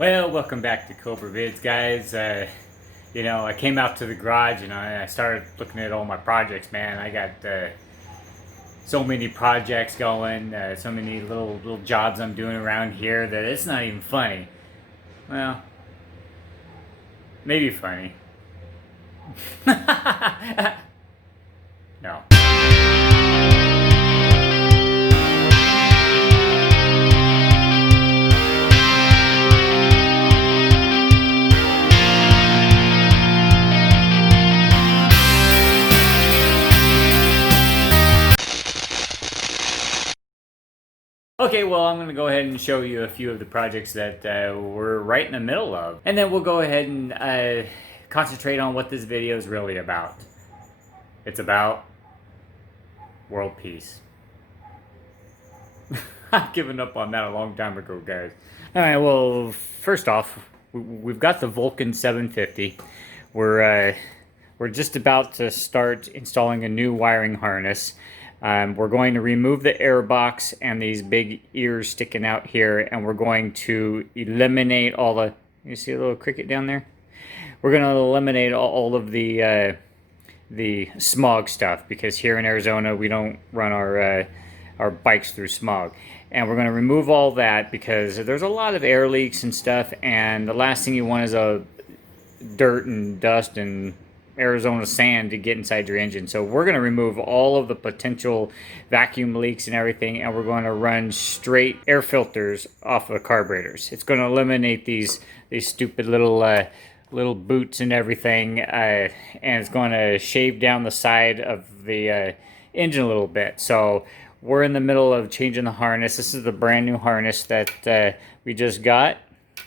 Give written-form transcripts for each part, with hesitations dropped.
Well, welcome back to Cobra Vids, guys. I came out to the garage and I started looking at all my projects, man. I got so many projects going, so many little jobs I'm doing around here that it's not even funny. Well, maybe funny. No. Okay, well, I'm going to go ahead and show you a few of the projects that we're right in the middle of. And then we'll go ahead and concentrate on what this video is really about. It's about world peace. I've given up on that a long time ago, guys. Alright, well, first off, we've got the Vulcan 750. We're just about to start installing a new wiring harness. We're going to remove the air box and these big ears sticking out here, and we're going to eliminate all the... You see a little cricket down there? We're going to eliminate all of the smog stuff, because here in Arizona we don't run our bikes through smog. And we're going to remove all that because there's a lot of air leaks and stuff, and the last thing you want is a dirt and dust and Arizona sand to get inside your engine. So we're going to remove all of the potential vacuum leaks and everything, and we're going to run straight air filters off of the carburetors. It's going to eliminate these stupid little boots and everything, and it's going to shave down the side of the engine a little bit. So we're in the middle of changing the harness. This is the brand new harness that we just got.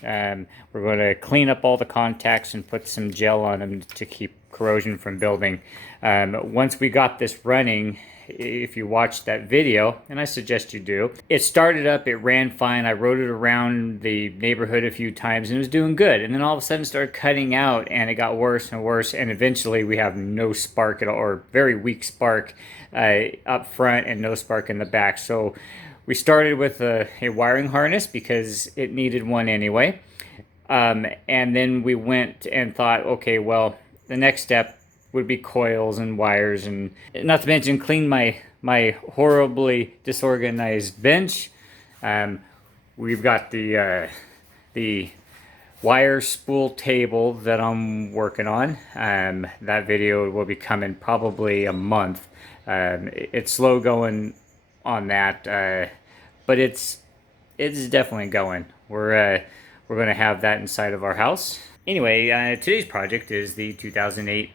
We're going to clean up all the contacts and put some gel on them to keep corrosion from building. Once we got this running, if you watched that video, and I suggest you do, it started up, it ran fine. I rode it around the neighborhood a few times and it was doing good. And then all of a sudden it started cutting out and it got worse and worse. And eventually we have no spark at all, or very weak spark up front and no spark in the back. So we started with a wiring harness because it needed one anyway. And then we went and thought, okay, well, the next step would be coils and wires, and not to mention clean my horribly disorganized bench. We've got the wire spool table that I'm working on. That video will be coming probably a month. It's slow going on that, but it's definitely going. We're going to have that inside of our house. Anyway, today's project is the 2008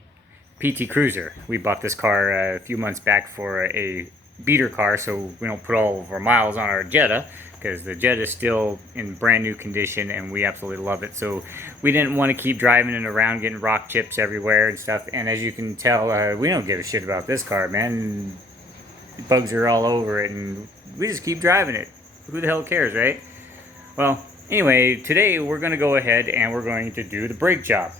PT Cruiser. We bought this car a few months back for a beater car, so we don't put all of our miles on our Jetta, because the Jetta is still in brand new condition and we absolutely love it. So we didn't want to keep driving it around getting rock chips everywhere and stuff. And as you can tell, we don't give a shit about this car, man. Bugs are all over it and we just keep driving it. Who the hell cares, right? Well, anyway, today we're going to go ahead and we're going to do the brake job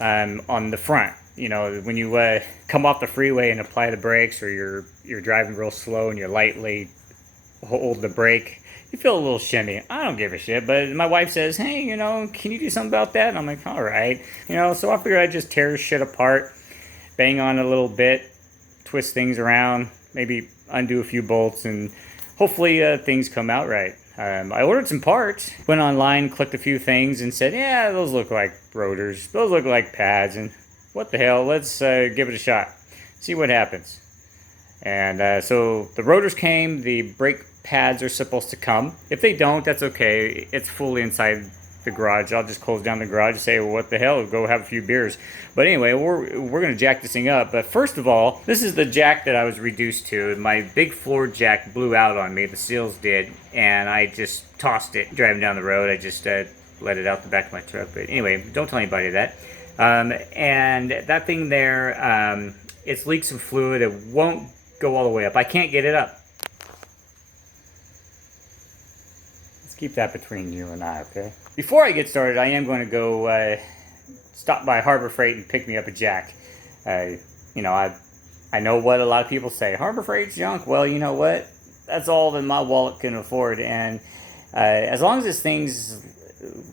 on the front. You know, when you come off the freeway and apply the brakes, or you're driving real slow and you lightly hold the brake, you feel a little shimmy. I don't give a shit, but my wife says, hey, can you do something about that? And I'm like, all right. So I figured I'd just tear shit apart, bang on a little bit, twist things around, maybe undo a few bolts, and hopefully things come out right. I ordered some parts, went online, clicked a few things, and said, yeah, those look like rotors, those look like pads, and what the hell, let's give it a shot, see what happens. And so the rotors came, the brake pads are supposed to come. If they don't, that's okay, it's fully inside the garage. I'll just close down the garage and say, well, what the hell, go have a few beers. But anyway, we're going to jack this thing up. But first of all, this is the jack that I was reduced to. My big floor jack blew out on me, the seals did, and I just tossed it driving down the road. I just let it out the back of my truck. But anyway, don't tell anybody that. And that thing there, it's leaked some fluid. It won't go all the way up. I can't get it up. Keep that between you and I, okay? Before I get started, I am going to go stop by Harbor Freight and pick me up a jack. I know what a lot of people say. Harbor Freight's junk. Well, you know what? That's all that my wallet can afford. And as long as this thing's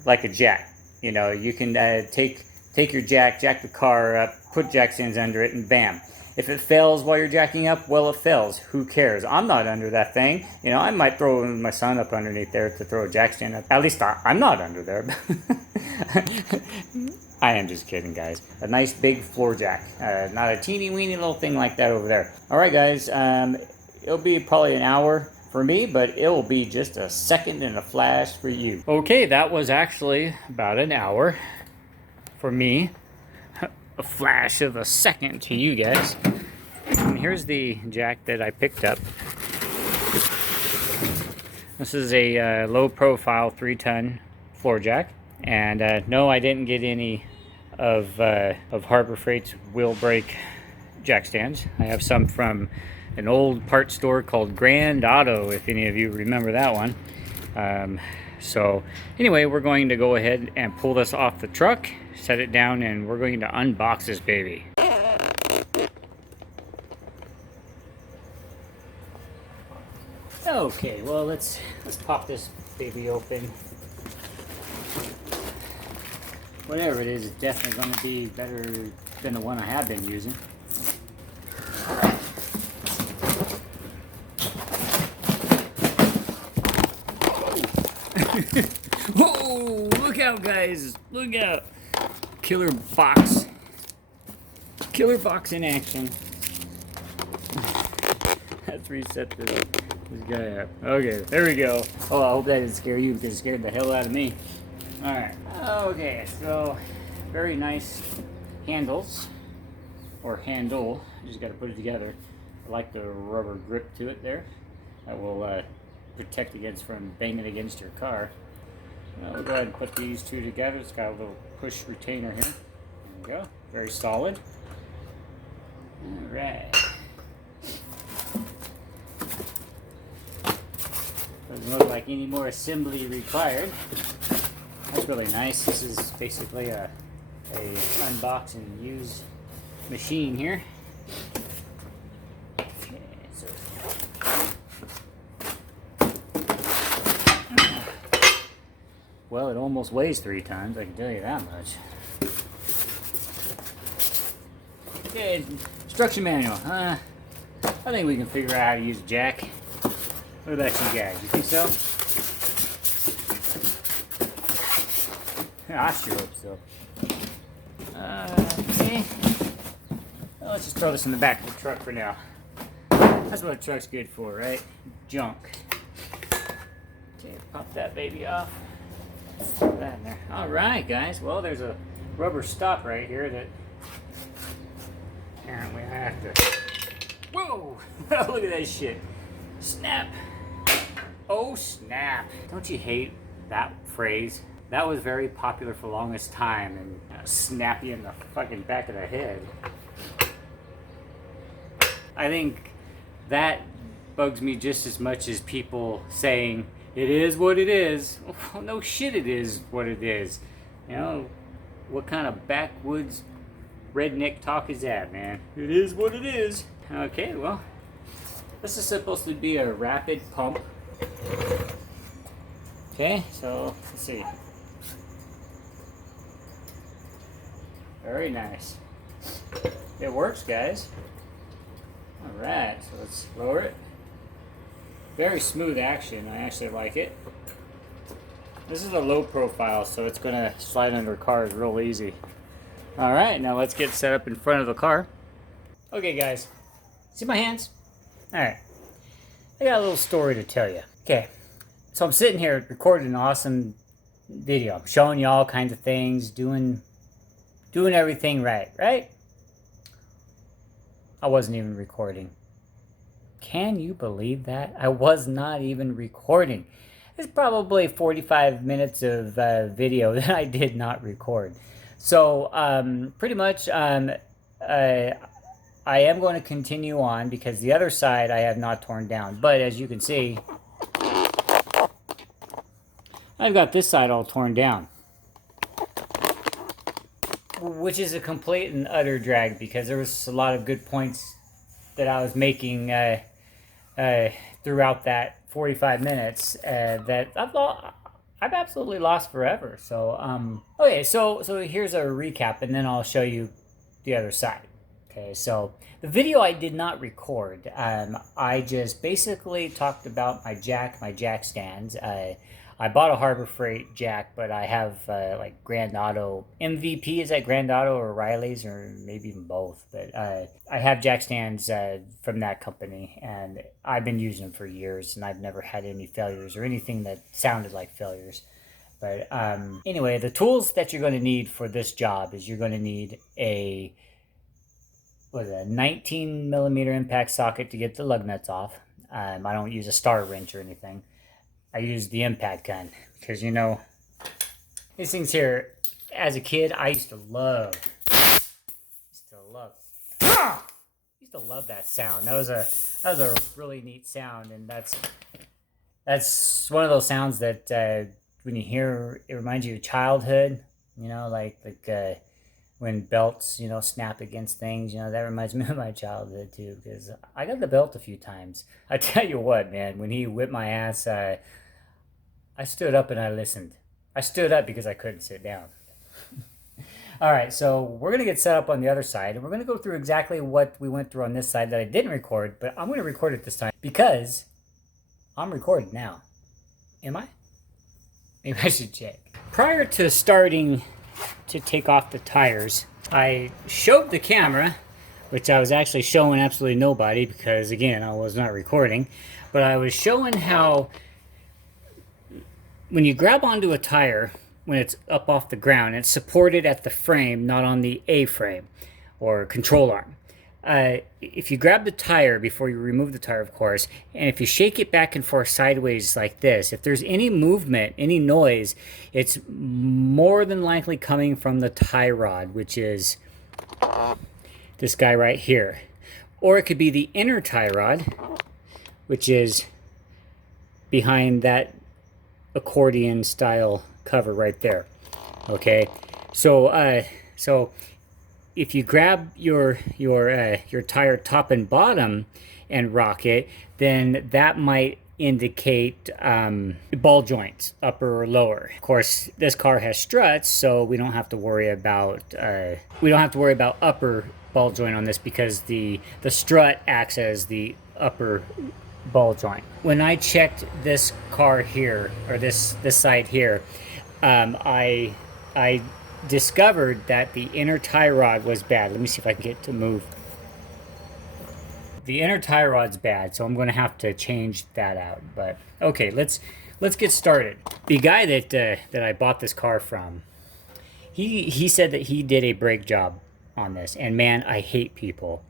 like a jack. You know, you can take your jack the car up, put jack stands under it, and bam. If it fails while you're jacking up, well, it fails. Who cares? I'm not under that thing. You know, I might throw my son up underneath there to throw a jack stand up. At least I'm not under there. I am just kidding, guys. A nice big floor jack. Not a teeny weeny little thing like that over there. All right, guys. It'll be probably an hour for me, but it will be just a second and a flash for you. Okay, that was actually about an hour for me. A flash of a second to you guys. And here's the jack that I picked up. This is a low profile 3-ton floor jack. And no, I didn't get any of Harbor Freight's wheel brake jack stands. I have some from an old parts store called Grand Auto, if any of you remember that one. So anyway, we're going to go ahead and pull this off the truck, set it down, and we're going to unbox this baby. Okay, well, let's pop this baby open. Whatever it is, it's definitely going to be better than the one I have been using. Whoa! Look out, guys! Look out! Killer box. Killer box in action. Let's reset this guy up. Okay, there we go. Oh, I hope that didn't scare you, because it scared the hell out of me. Alright. Okay, so very nice handles. Or handle. You just got to put it together. I like the rubber grip to it there. That will protect against from banging against your car. We'll go ahead and put these two together. It's got a little push retainer here. There we go. Very solid. Alright. Doesn't look like any more assembly required. That's really nice. This is basically a unbox and use machine here. Okay, so well, it almost weighs 3 tons, I can tell you that much. Okay, instruction manual. I think we can figure out how to use a jack. What about you guys? You think so? I sure hope so. Okay. Well, let's just throw this in the back of the truck for now. That's what a truck's good for, right? Junk. Okay, pop that baby off. Put that in there. Alright, guys. Well, there's a rubber stop right here that apparently I have to... Whoa! Look at that shit. Snap. Oh, snap. Don't you hate that phrase? That was very popular for the longest time, and snap you in the fucking back of the head. I think that bugs me just as much as people saying, it is what it is. Well, no shit it is what it is. You know, what kind of backwoods redneck talk is that, man? It is what it is. Okay, well, this is supposed to be a rapid pump. Okay, so let's see. Very nice. It works, guys. Alright, so let's lower it. Very smooth action. I actually like it. This is a low profile, so it's going to slide under cars real easy. Alright, now let's get set up in front of the car. Okay, guys. See my hands? Alright. I got a little story to tell you. Okay. So I'm sitting here recording an awesome video. I'm showing you all kinds of things, doing everything right? I wasn't even recording. Can you believe that? I was not even recording. It's probably 45 minutes of video that I did not record. So pretty much I am going to continue on because the other side I have not torn down. But as you can see, I've got this side all torn down, which is a complete and utter drag because there was a lot of good points that I was making throughout that 45 minutes that I've absolutely lost forever. So okay, so here's a recap, and then I'll show you the other side. Okay, so the video I did not record. I just basically talked about my jack stands. I bought a Harbor Freight jack, but I have like Grand Auto MVP. Is that Grand Auto or Riley's or maybe even both? But I have jack stands from that company, and I've been using them for years, and I've never had any failures or anything that sounded like failures. But anyway, the tools that you're going to need for this job is you're going to need a 19 millimeter impact socket to get the lug nuts off. I don't use a star wrench or anything. I use the impact gun because these things here. As a kid, I used to love used to love that sound. That was a really neat sound, and that's one of those sounds that when you hear it reminds you of childhood. Like when belts snap against things. That reminds me of my childhood too, because I got the belt a few times. I tell you what, man, when he whipped my ass, I stood up and I listened. I stood up because I couldn't sit down. All right, so we're going to get set up on the other side, and we're going to go through exactly what we went through on this side that I didn't record, but I'm going to record it this time because I'm recording now. Am I? Maybe I should check. Prior to starting to take off the tires, I showed the camera, which I was actually showing absolutely nobody because, again, I was not recording, but I was showing how when you grab onto a tire, when it's up off the ground, it's supported at the frame, not on the A-frame or control arm. If you grab the tire before you remove the tire, of course, and if you shake it back and forth sideways like this, if there's any movement, any noise, it's more than likely coming from the tie rod, which is this guy right here. Or it could be the inner tie rod, which is behind that accordion style cover right there. Okay, so if you grab your tire top and bottom and rock it, then that might indicate ball joints, upper or lower. Of course, this car has struts, so we don't have to worry about upper ball joint on this because the strut acts as the upper ball joint. When I checked this car here, or this side here, I discovered that the inner tie rod was bad. Let me see if I can get it to move. The inner tie rod's bad, so I'm going to have to change that out. But okay, let's get started. The guy that I bought this car from, he said that he did a brake job on this, and man, I hate people,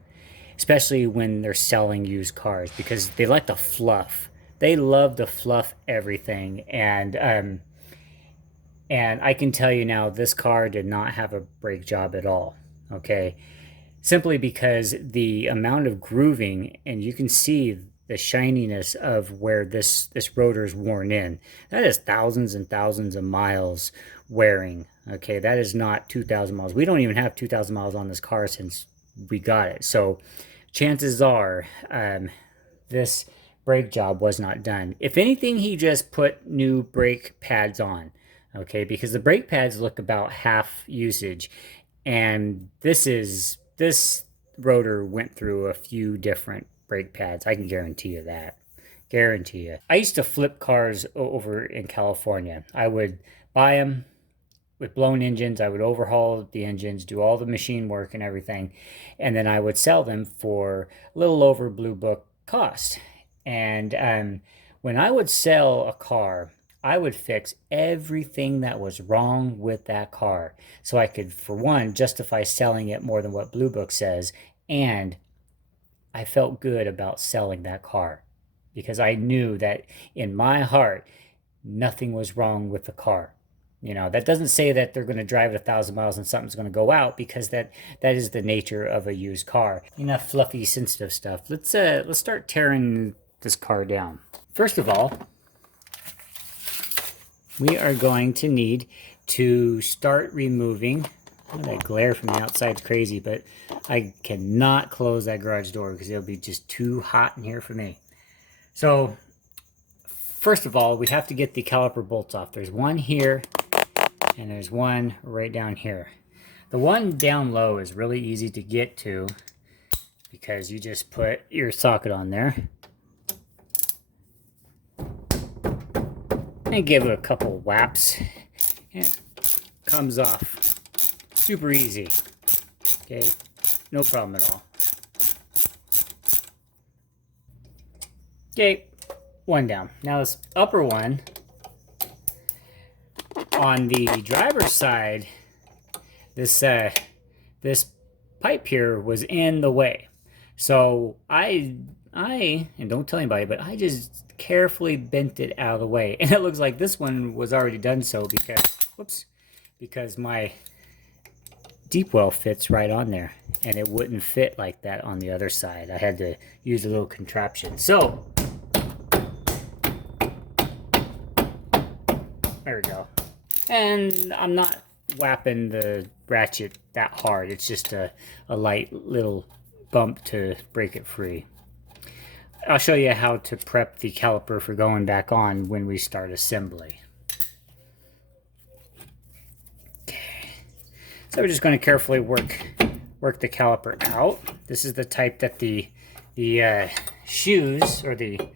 especially when they're selling used cars, because they like to fluff. They love to fluff everything, and I can tell you now, this car did not have a brake job at all, okay? Simply because the amount of grooving, and you can see the shininess of where this rotor is worn in. That is thousands and thousands of miles wearing, okay? That is not 2,000 miles. We don't even have 2,000 miles on this car since we got it. So chances are this brake job was not done. If anything, he just put new brake pads on. Okay, because the brake pads look about half usage, and this rotor went through a few different brake pads. I can guarantee you that. Guarantee you. I used to flip cars over in California. I would buy them with blown engines. I would overhaul the engines, do all the machine work and everything, and then I would sell them for a little over Blue Book cost. And when I would sell a car, I would fix everything that was wrong with that car so I could, for one, justify selling it more than what Blue Book says, and I felt good about selling that car because I knew that in my heart nothing was wrong with the car. That doesn't say that they're going to drive it 1,000 miles and something's going to go out, because that is the nature of a used car. Enough fluffy, sensitive stuff. Let's start tearing this car down. First of all, we are going to need to start removing. Oh, that glare from the outside is crazy, but I cannot close that garage door because it'll be just too hot in here for me. So first of all, we have to get the caliper bolts off. There's one here, and there's one right down here. The one down low is really easy to get to because you just put your socket on there and give it a couple whaps, and it comes off super easy. Okay, no problem at all. Okay, one down. Now this upper one, on the driver's side, this pipe here was in the way. So I, and don't tell anybody, but I just carefully bent it out of the way. And it looks like this one was already done so because, whoops, because my deep well fits right on there. And it wouldn't fit like that on the other side. I had to use a little contraption. So, there we go. And I'm not whapping the ratchet that hard. It's just a light little bump to break it free. I'll show you how to prep the caliper for going back on when we start assembly. Okay. So we're just going to carefully work the caliper out. This is the type that the shoes or the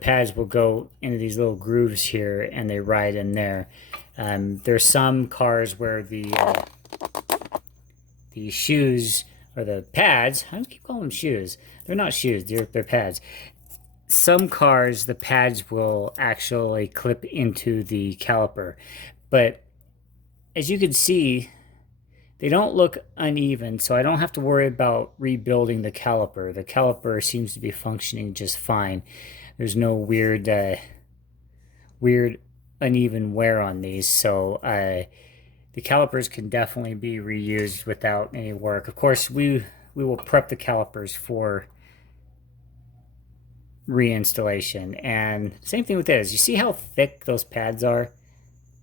pads will go into these little grooves here, and they ride in there. There's some cars where the shoes or the pads, I keep calling them shoes. They're not shoes, they're pads. Some cars, the pads will actually clip into the caliper, but as you can see, they don't look uneven, so I don't have to worry about rebuilding the caliper. The caliper seems to be functioning just fine. There's no weird uneven wear on these, so the calipers can definitely be reused without any work. Of course, we will prep the calipers for reinstallation. And same thing with this. You see how thick those pads are?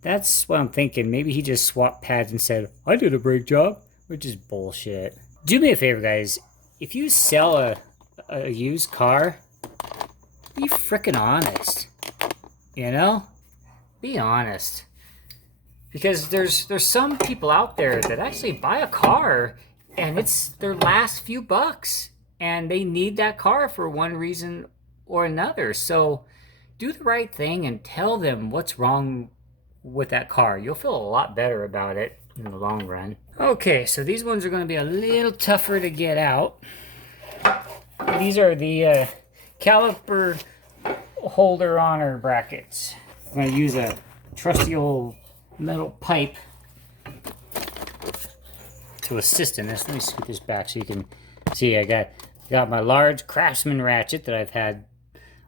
That's what I'm thinking. Maybe he just swapped pads and said, I did a brake job, which is bullshit. Do me a favor, guys. If you sell a used car, be frickin' honest. You know? Be honest. Because there's some people out there that actually buy a car and it's their last few bucks and they need that car for one reason or another. So do the right thing and tell them what's wrong with that car. You'll feel a lot better about it in the long run. Okay, so these ones are going to be a little tougher to get out. These are the caliper holder honor brackets. I'm going to use a trusty old metal pipe to assist in this. Let me scoot this back so you can see. I got my large Craftsman ratchet that I've had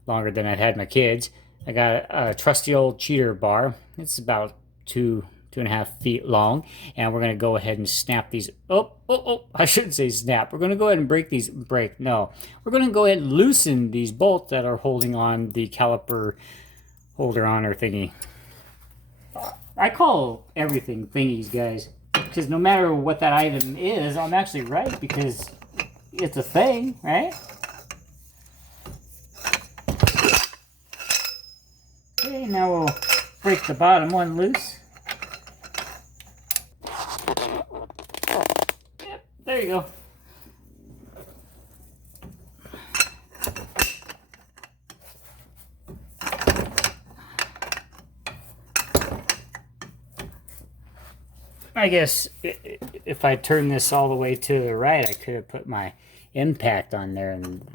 longer than I've had my kids. I got a trusty old cheater bar. It's about 2.5 feet long, and we're going to go ahead and snap these. I shouldn't say snap. We're going to go ahead and break these. No, we're going to go ahead and loosen these bolts that are holding on the caliper holder honor thingy. I call everything thingies, guys, because no matter what that item is, I'm actually right because it's a thing, right? Okay, now we'll break the bottom one loose. Yep, there you go. I guess if I turn this all the way to the right, I could have put my impact on there, and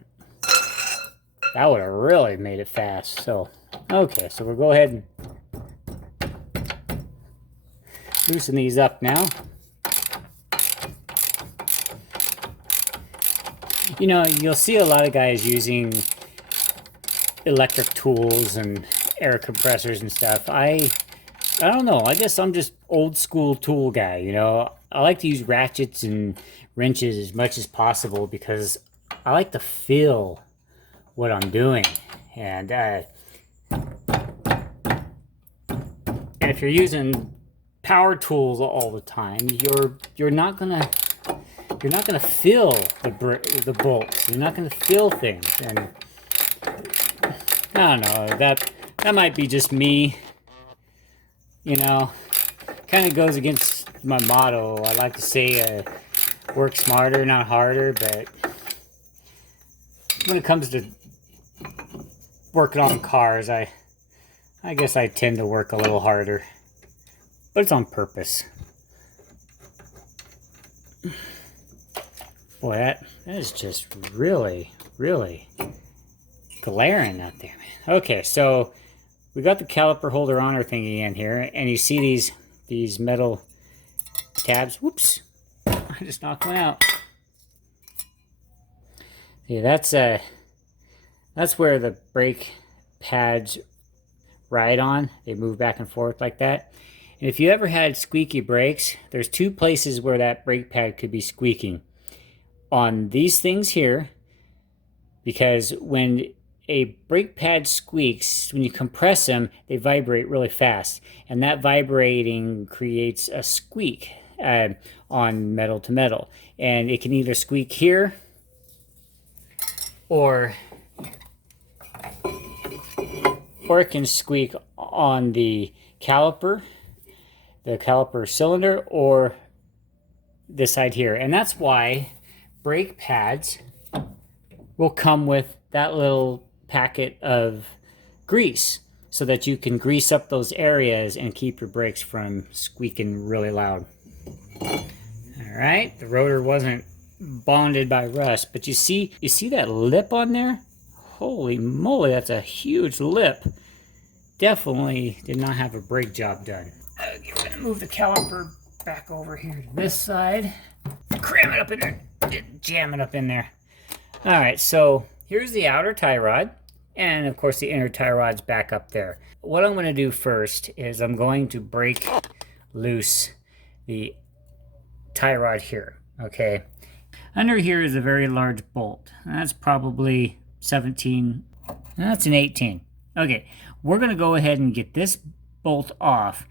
that would have really made it fast. So, okay, so we'll go ahead and loosen these up now. You know, you'll see a lot of guys using electric tools and air compressors and stuff. I don't know. I guess I'm just old school tool guy, you know. I like to use ratchets and wrenches as much as possible because I like to feel what I'm doing. And if you're using power tools all the time, you're not gonna feel the bolts. You're not gonna feel things. And I don't know, That might be just me, you know, kind of goes against my motto. I like to say work smarter, not harder, but when it comes to working on cars, I guess I tend to work a little harder, but it's on purpose. Boy, that is just really, really glaring out there, man. Okay, so we got the caliper holder honor thingy in here, and you see these metal tabs. Whoops! I just knocked one out. See, that's where the brake pads ride on. They move back and forth like that. And if you ever had squeaky brakes, there's two places where that brake pad could be squeaking. On these things here, because when a brake pad squeaks, when you compress them, they vibrate really fast. And that vibrating creates a squeak on metal to metal. And it can either squeak here, or it can squeak on the caliper cylinder, or this side here. And that's why brake pads will come with that little packet of grease, so that you can grease up those areas and keep your brakes from squeaking really loud. All right, the rotor wasn't bonded by rust, but you see that lip on there? Holy moly, that's a huge lip. Definitely did not have a brake job done. Okay, we're gonna move the caliper back over here to this side. Cram it up in there, jam it up in there. All right, so here's the outer tie rod, and of course the inner tie rod's back up there. What I'm gonna do first is I'm going to break loose the tie rod here, okay? Under here is a very large bolt. That's probably 17, that's an 18. Okay, we're gonna go ahead and get this bolt off.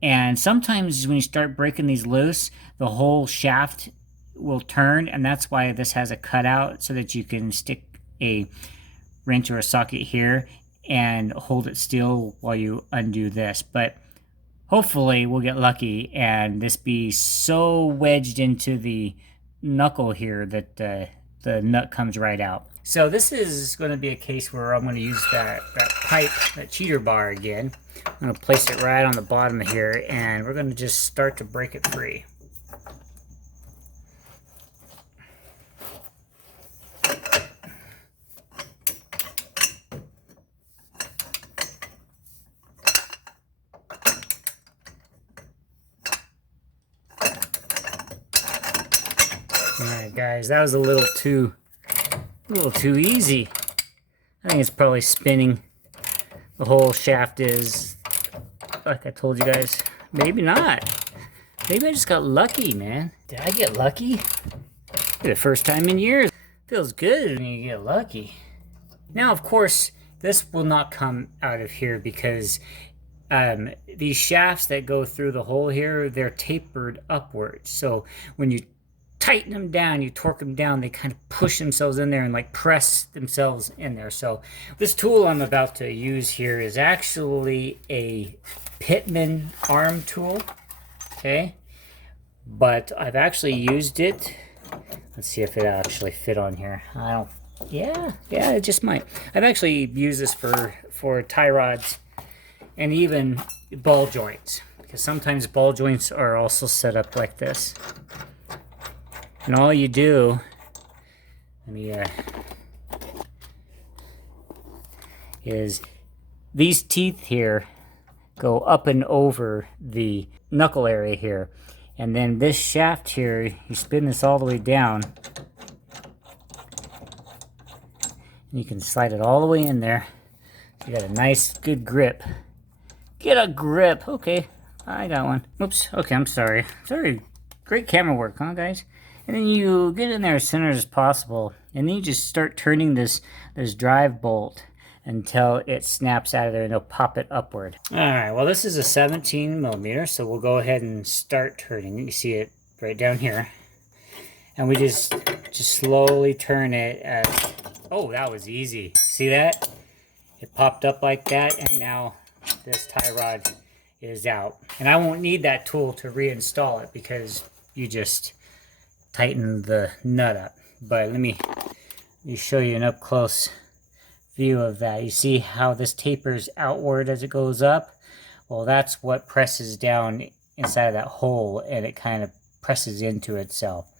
And sometimes when you start breaking these loose, the whole shaft will turn, and that's why this has a cutout, so that you can stick a wrench or a socket here and hold it still while you undo this. But hopefully we'll get lucky and this be so wedged into the knuckle here that the nut comes right out. So this is going to be a case where I'm going to use that pipe, that cheater bar again. I'm going to place it right on the bottom here, and we're going to just start to break it free. Alright guys, that was a little too easy. I think it's probably spinning. The whole shaft is, like I told you guys, maybe not. Maybe I just got lucky, man. Did I get lucky? For the first time in years. Feels good when you get lucky. Now, of course, this will not come out of here because these shafts that go through the hole here, they're tapered upwards. So when you tighten them down, you torque them down, they kind of push themselves in there and like press themselves in there. So this tool I'm about to use here is actually a Pitman Arm Tool, okay? But I've actually used it. Let's see if it actually fit on here. I don't, yeah, it just might. I've actually used this for tie rods and even ball joints, because sometimes ball joints are also set up like this. And all you do, let me, is these teeth here go up and over the knuckle area here. And then this shaft here, you spin this all the way down. And you can slide it all the way in there. So you got a nice, good grip. Get a grip. Okay, I got one. Oops, okay, I'm sorry. Sorry, great camera work, huh, guys? And then you get in there as center as possible, and then you just start turning this drive bolt until it snaps out of there, and it'll pop it upward. All right, well, this is a 17 millimeter, so we'll go ahead and start turning. You see it right down here. And we just slowly turn it. Oh, that was easy. See that? It popped up like that, and now this tie rod is out. And I won't need that tool to reinstall it because you just tighten the nut up. But let me show you an up close view of that. You see how this tapers outward as it goes up? Well, that's what presses down inside of that hole, and it kind of presses into itself.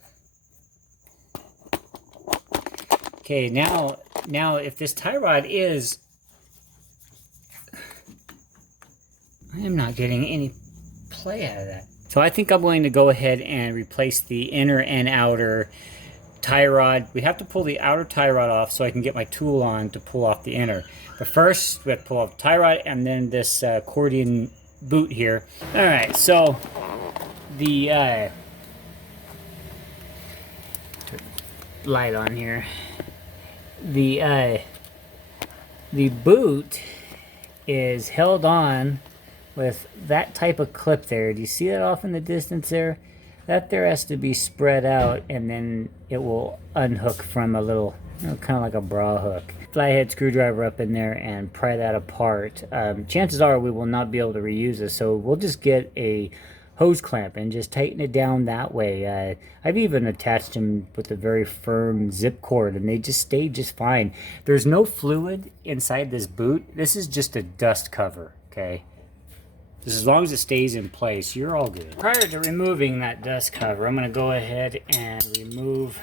Okay, now if this tie rod is, I am not getting any play out of that. So I think I'm going to go ahead and replace the inner and outer tie rod. We have to pull the outer tie rod off so I can get my tool on to pull off the inner. But first, we have to pull off the tie rod and then this accordion boot here. All right, so the light on here. The boot is held on with that type of clip there. Do you see that off in the distance there? That there has to be spread out, and then it will unhook from a little, kind of like a bra hook. Flathead screwdriver up in there and pry that apart. Chances are we will not be able to reuse this, so we'll just get a hose clamp and just tighten it down that way. I've even attached them with a very firm zip cord, and they just stay just fine. There's no fluid inside this boot. This is just a dust cover, okay? As long as it stays in place, you're all good. Prior to removing that dust cover, I'm going to go ahead and remove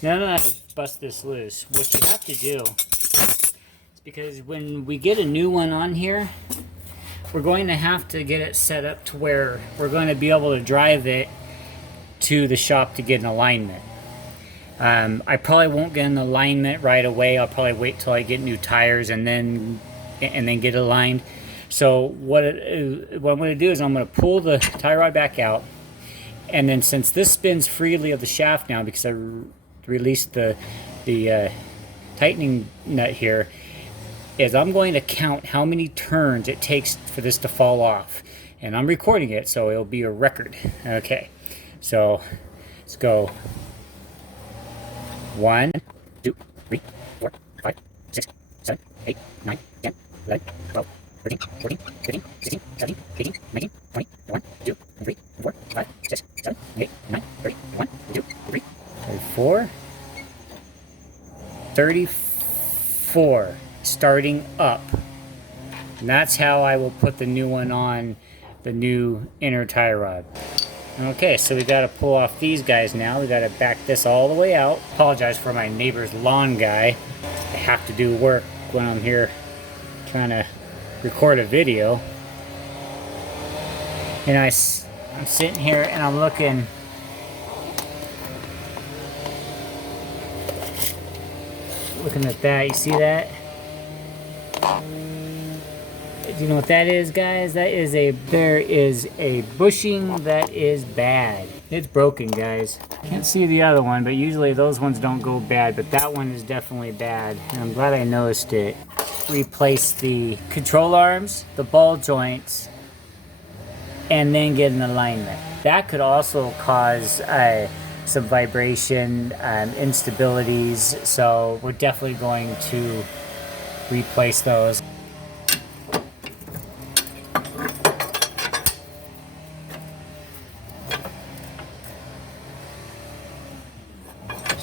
now that I've busted this loose, what you have to do is, because when we get a new one on here, we're going to have to get it set up to where we're going to be able to drive it to the shop to get an alignment. I probably won't get an alignment right away. I'll probably wait till I get new tires and then get it aligned. So what I'm going to do is I'm going to pull the tie rod back out, and then since this spins freely of the shaft now because I released the tightening nut here, is I'm going to count how many turns it takes for this to fall off. And I'm recording it, so it'll be a record. Okay, so let's go. 1, 2, 3, 4, 5, 6, 7, 8, 9, 10, 11, 12, 13, 14, 15, 16, 17, 18, 19, 20, 21, 2, 3, 4, 5, 6, 7, 8, 9, 30, 1, 2, 3, 34, 34. Starting up. And that's how I will put the new one on the new inner tie rod. Okay, so we got to pull off these guys now. We got to back this all the way out. Apologize for my neighbor's lawn guy. I have to do work when I'm here trying to record a video. And I'm sitting here and I'm looking at that. You see that? Do you know what that is, guys? There is a bushing that is bad. It's broken, guys. Can't see the other one, but usually those ones don't go bad, but that one is definitely bad, and I'm glad I noticed it. Replace the control arms, the ball joints, and then get an alignment. That could also cause some vibration, instabilities, so we're definitely going to replace those.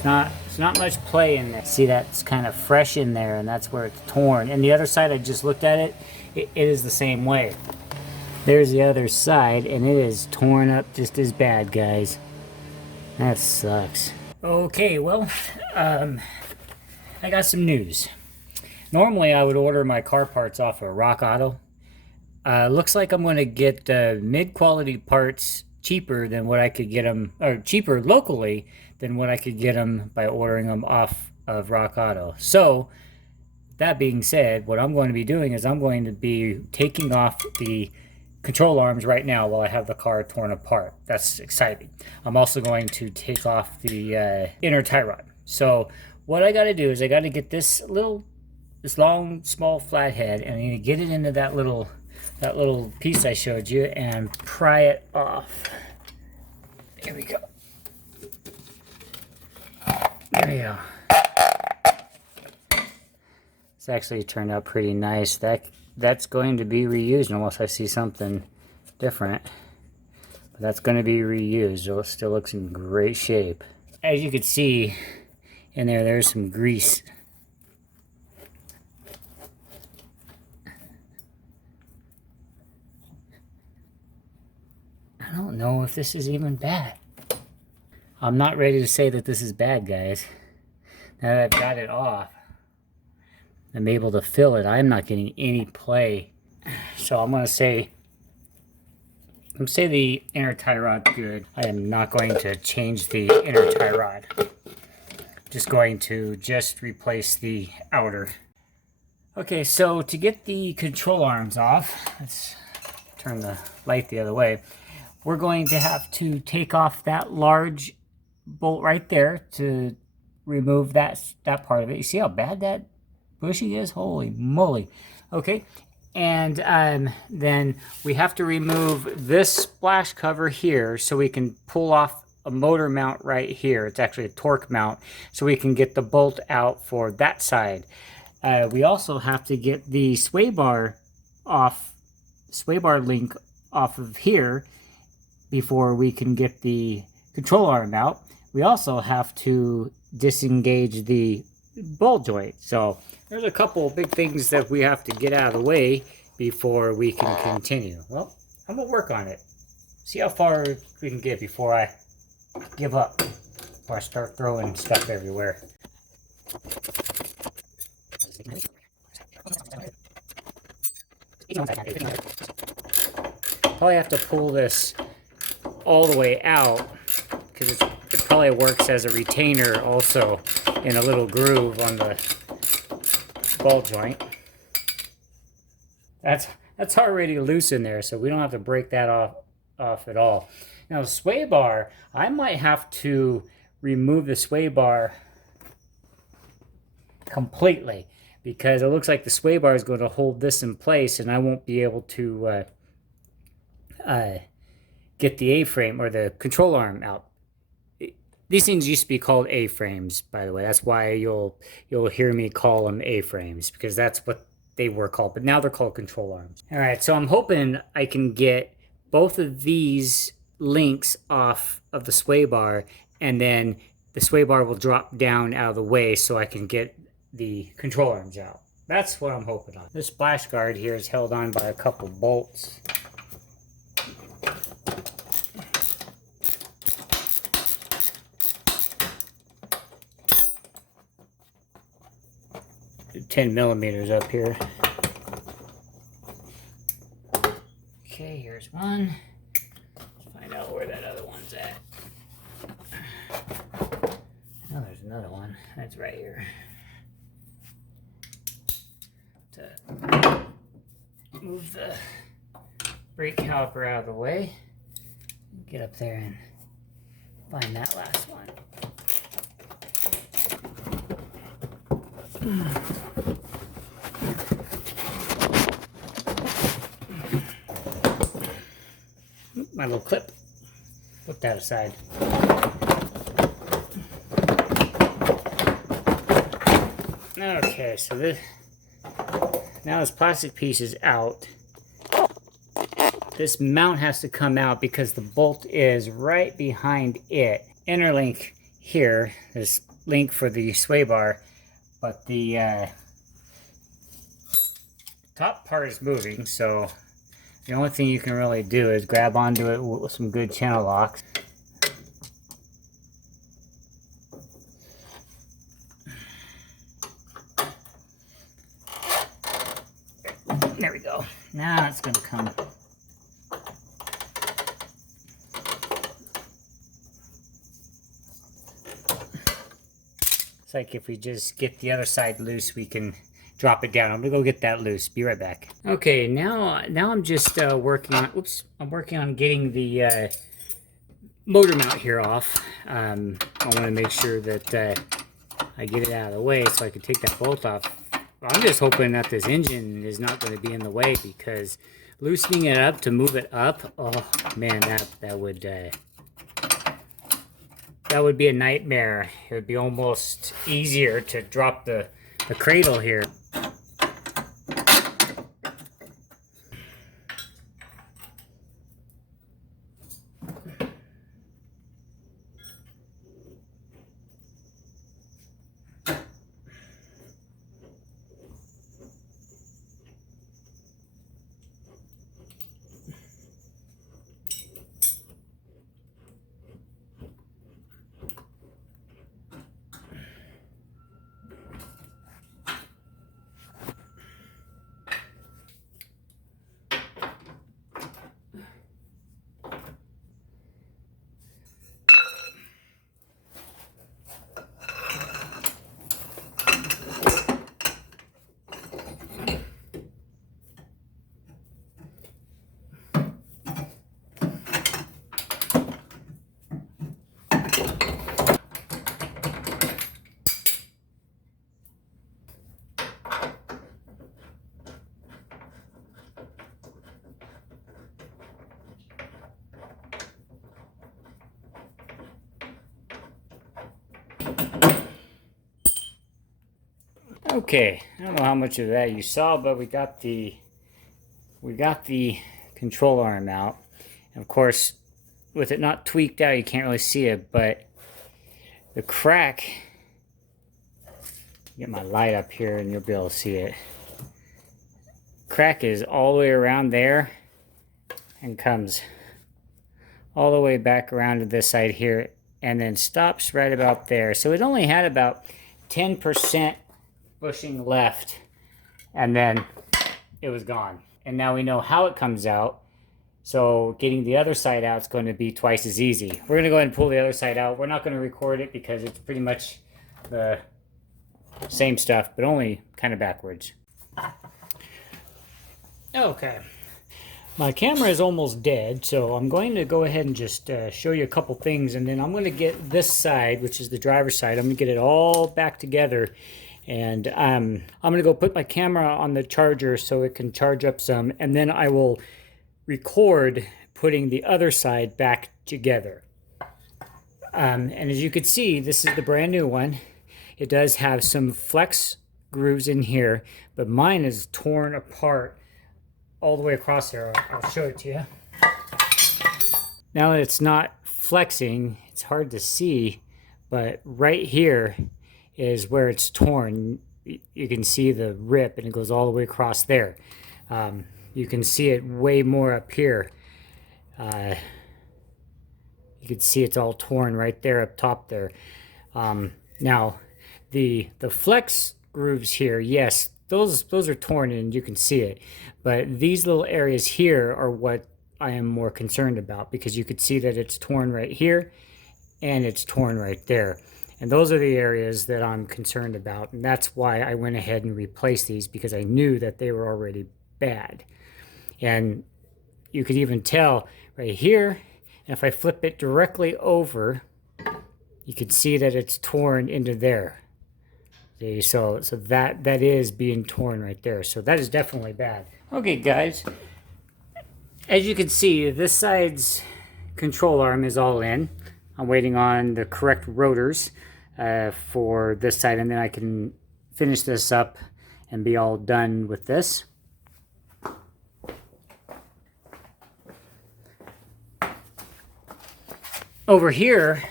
It's not much play in there. See, that's kind of fresh in there, and that's where it's torn. And the other side, I just looked at it, it is the same way. There's the other side, and it is torn up just as bad, guys. That sucks. Okay, well, I got some news. Normally, I would order my car parts off of Rock Auto. Looks like I'm going to get mid-quality parts cheaper than what I could get them, or cheaper locally than what I could get them by ordering them off of Rock Auto. So, that being said, what I'm going to be doing is I'm going to be taking off the control arms right now while I have the car torn apart. That's exciting. I'm also going to take off the inner tie rod. So, what I got to do is I got to get this little this long, small flathead, and I'm gonna get it into that little piece I showed you and pry it off. There we go. There we go. It's actually turned out pretty nice. That's going to be reused unless I see something different. But that's going to be reused. It still looks in great shape. As you can see in there, there's some grease. I don't know if this is even bad. I'm not ready to say that this is bad, guys. Now that I've got it off, I'm able to fill it. I'm not getting any play. So I'm going to say the inner tie rod's good. I am not going to change the inner tie rod. Just going to replace the outer. Okay, so to get the control arms off, let's turn the light the other way. We're going to have to take off that large bolt right there to remove that part of it. You see how bad that bushing is? Holy moly. Okay, and then we have to remove this splash cover here so we can pull off a motor mount right here. It's actually a torque mount, so we can get the bolt out for that side. We also have to get the sway bar link off of here before we can get the control arm out. We also have to disengage the ball joint. So there's a couple big things that we have to get out of the way before we can continue. Well, I'm gonna work on it. See how far we can get before I give up, before I start throwing stuff everywhere. Probably have to pull this all the way out because it probably works as a retainer also in a little groove on the ball joint. That's already loose in there, so we don't have to break that off at all. Now the sway bar, I might have to remove the sway bar completely because it looks like the sway bar is going to hold this in place and I won't be able to get the A-frame or the control arm out. These things used to be called A-frames, by the way. That's why you'll hear me call them A-frames, because that's what they were called. But now they're called control arms. All right, so I'm hoping I can get both of these links off of the sway bar, and then the sway bar will drop down out of the way so I can get the control arms out. That's what I'm hoping on. This splash guard here is held on by a couple bolts. Do 10 millimeters up here. Okay, here's one. Let's find out where that other one's at. Oh, there's another one. That's right here. To move the brake caliper out of the way. Get up there and find that last one. My little clip. Put that aside. Okay, so now this plastic piece is out. This mount has to come out because the bolt is right behind it. Interlink here, this link for the sway bar, but the top part is moving, so the only thing you can really do is grab onto it with some good channel locks. There we go. Now it's going to come. It's like if we just get the other side loose, we can drop it down. I'm gonna go get that loose. Be right back. Okay, now I'm just working on. Oops, I'm working on getting the motor mount here off. I want to make sure that I get it out of the way so I can take that bolt off I'm just hoping that this engine is not going to be in the way, because loosening it up to move it up, oh man, that would be a nightmare. It would be almost easier to drop the cradle here. Okay, I don't know how much of that you saw, but we got the control arm out. And of course, with it not tweaked out, you can't really see it, but the crack, get my light up here and you'll be able to see it. Crack is all the way around there and comes all the way back around to this side here and then stops right about there. So it only had about 10% bushing left, and then it was gone. And now we know how it comes out, so getting the other side out is going to be twice as easy. We're going to go ahead and pull the other side out. We're not going to record it because it's pretty much the same stuff, but only kind of backwards. Okay, my camera is almost dead, so I'm going to go ahead and just show you a couple things, and then I'm going to get this side, which is the driver's side, I'm going to get it all back together. And I'm going to go put my camera on the charger so it can charge up some, and then I will record putting the other side back together. And as you can see, this is the brand new one. It does have some flex grooves in here, but mine is torn apart all the way across there. I'll show it to you. Now that it's not flexing, it's hard to see, but right here is where it's torn. You can see the rip, and it goes all the way across there. You can see it way more up here. You can see it's all torn right there up top there. Now the flex grooves here, yes, those are torn and you can see it, but these little areas here are what I am more concerned about, because you could see that it's torn right here and it's torn right there. And those are the areas that I'm concerned about, and that's why I went ahead and replaced these, because I knew that they were already bad. And you could even tell right here, and if I flip it directly over, you can see that it's torn into there. See, so that is being torn right there. So that is definitely bad. Okay, guys, as you can see, this side's control arm is all in. I'm waiting on the correct rotors for this side, and then I can finish this up and be all done with this. Over here,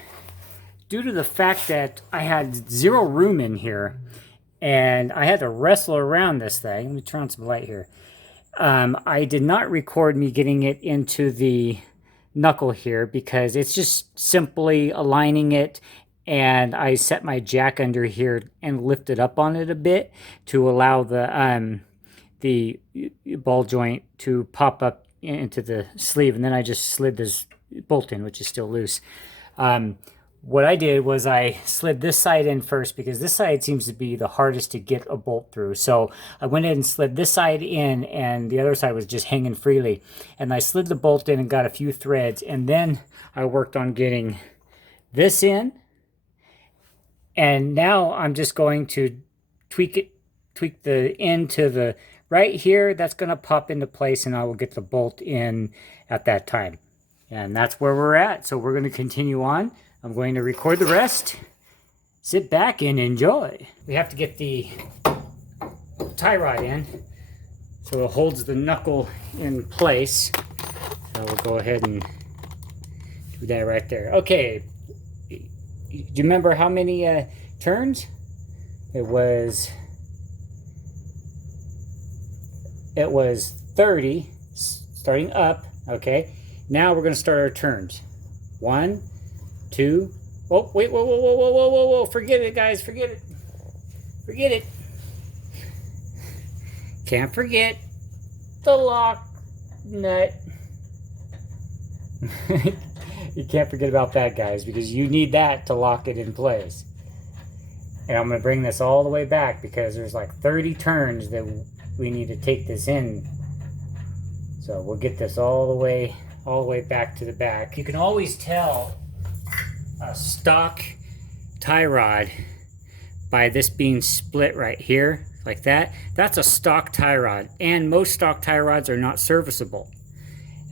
due to the fact that I had zero room in here and I had to wrestle around this thing, let me turn on some light here. I did not record me getting it into the knuckle here, because it's just simply aligning it, and I set my jack under here and lifted up on it a bit to allow the ball joint to pop up into the sleeve, and then I just slid this bolt in, which is still loose. What I did was I slid this side in first, because this side seems to be the hardest to get a bolt through. So I went in and slid this side in, and the other side was just hanging freely. And I slid the bolt in and got a few threads, and then I worked on getting this in. And now I'm just going to tweak it tweak the end to the right here. That's going to pop into place, and I will get the bolt in at that time. And that's where we're at. So we're going to continue on. I'm going to record the rest. Sit back and enjoy. We have to get the tie rod in so it holds the knuckle in place. So we'll go ahead and do that right there. Okay. Do you remember how many turns? It was 30 starting up. Okay. Now we're going to start our turns. 1, 2. Oh, wait, whoa. Forget it, guys. Forget it. Forget it. Can't forget the lock nut. You can't forget about that, guys, because you need that to lock it in place. And I'm going to bring this all the way back because there's like 30 turns that we need to take this in. So we'll get this all the way back to the back. You can always tell a stock tie rod by this being split right here like that. That's a stock tie rod, and most stock tie rods are not serviceable.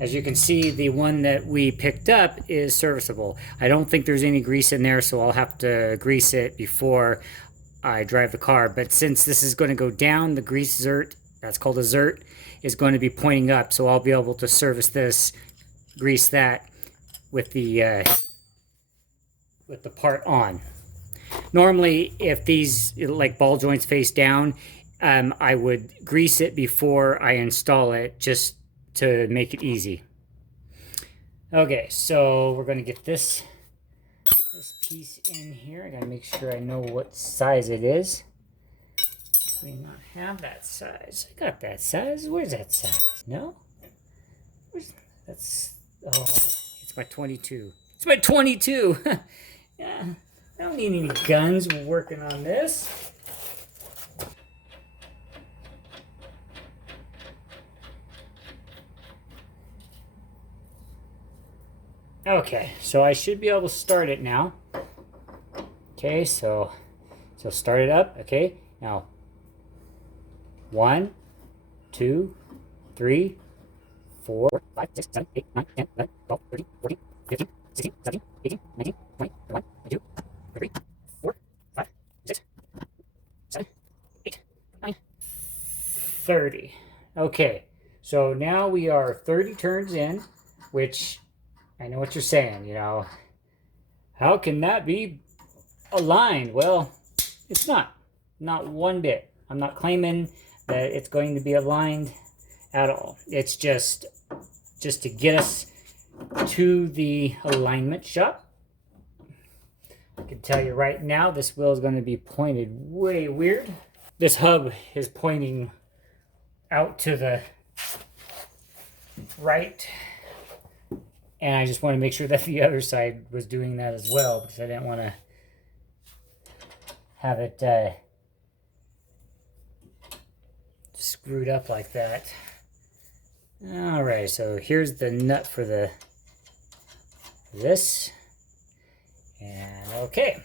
As you can see, the one that we picked up is serviceable. I don't think there's any grease in there, so I'll have to grease it before I drive the car. But since this is going to go down, the grease zert, that's called a zert, is going to be pointing up, so I'll be able to service this, grease that with the part on. Normally, if these like ball joints face down, I would grease it before I install it, just to make it easy. Okay, so we're going to get this piece in here. I got to make sure I know what size it is. We not have that size. I got that size. Where's that size? No? That's, oh, it's my 22. It's my 22. Yeah, I don't need any guns working on this. Okay, so I should be able to start it now. Okay, so start it up. Okay, now 1, 2, 3, 4, 5, 6, 7, 8, 9, 10, 11, 12, 13, 14, 15, 16, 17, 18, 19, 20, 21, 22, 23, 4, 5, 6, 7, 8, 9, 30. Okay, so now we are 30 turns in, which I know what you're saying, you know. How can that be aligned? Well, it's not. Not one bit. I'm not claiming that it's going to be aligned at all. It's just to get us to the alignment shop. I can tell you right now, this wheel is going to be pointed way weird. This hub is pointing out to the right. And I just want to make sure that the other side was doing that as well, because I didn't want to have it screwed up like that. Alright, so here's the nut for this. And okay.